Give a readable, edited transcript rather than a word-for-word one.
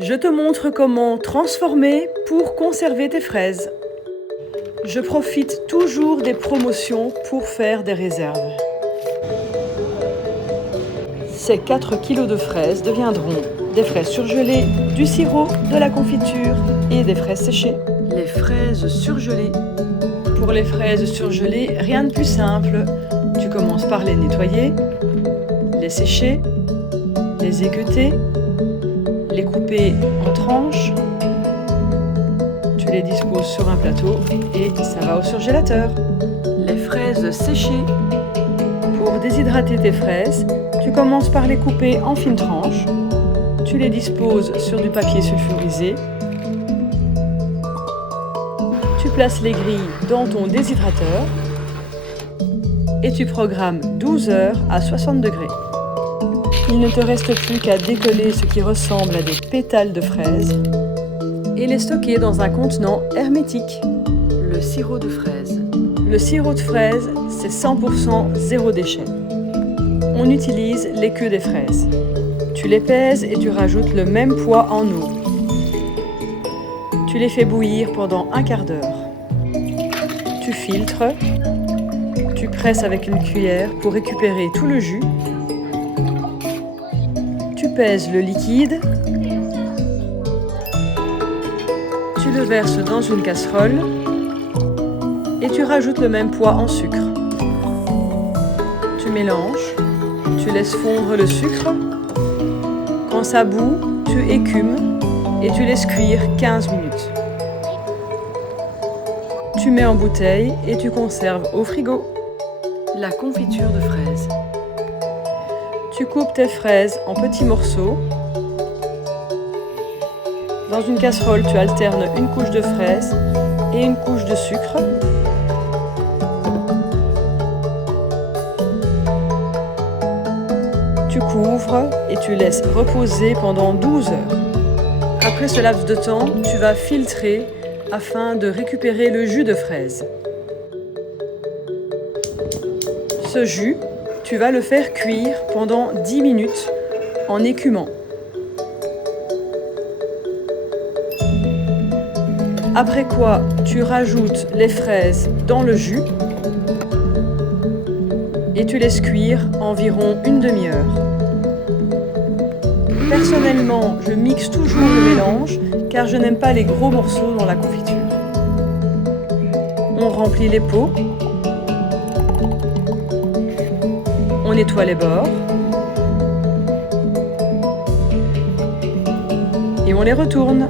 Je te montre comment transformer pour conserver tes fraises. Je profite toujours des promotions pour faire des réserves. Ces 4 kg de fraises deviendront des fraises surgelées, du sirop, de la confiture et des fraises séchées. Les fraises surgelées. Pour les fraises surgelées, rien de plus simple. Tu commences par les nettoyer, les sécher, les équeuter, les couper en tranches. Tu les disposes sur un plateau et ça va au surgélateur. Les fraises séchées. Pour déshydrater tes fraises, tu commences par les couper en fines tranches. Tu les disposes sur du papier sulfurisé. Tu places les grilles dans ton déshydrateur et tu programmes 12 heures à 60 degrés. Il ne te reste plus qu'à décoller ce qui ressemble à des pétales de fraises et les stocker dans un contenant hermétique. Le sirop de fraise. Le sirop de fraise, c'est 100% zéro déchet. On utilise les queues des fraises. Tu les pèses et tu rajoutes le même poids en eau. Tu les fais bouillir pendant un quart d'heure. Tu filtres. Tu presses avec une cuillère pour récupérer tout le jus. Tu pèses le liquide. Tu le verses dans une casserole et tu rajoutes le même poids en sucre. Tu mélanges, tu laisses fondre le sucre. Quand ça bout, tu écumes et tu laisses cuire 15 minutes. Tu mets en bouteille et tu conserves au frigo. La confiture de fraises. Tu coupes tes fraises en petits morceaux. Dans une casserole, tu alternes une couche de fraises et une couche de sucre. Tu couvres et tu laisses reposer pendant 12 heures. Après ce laps de temps, tu vas filtrer afin de récupérer le jus de fraise. Ce jus, tu vas le faire cuire pendant 10 minutes en écumant. Après quoi, tu rajoutes les fraises dans le jus et tu laisses cuire environ une demi-heure. Personnellement, je mixe toujours le mélange car je n'aime pas les gros morceaux dans la confiture. On remplit les pots. On nettoie les bords. Et on les retourne.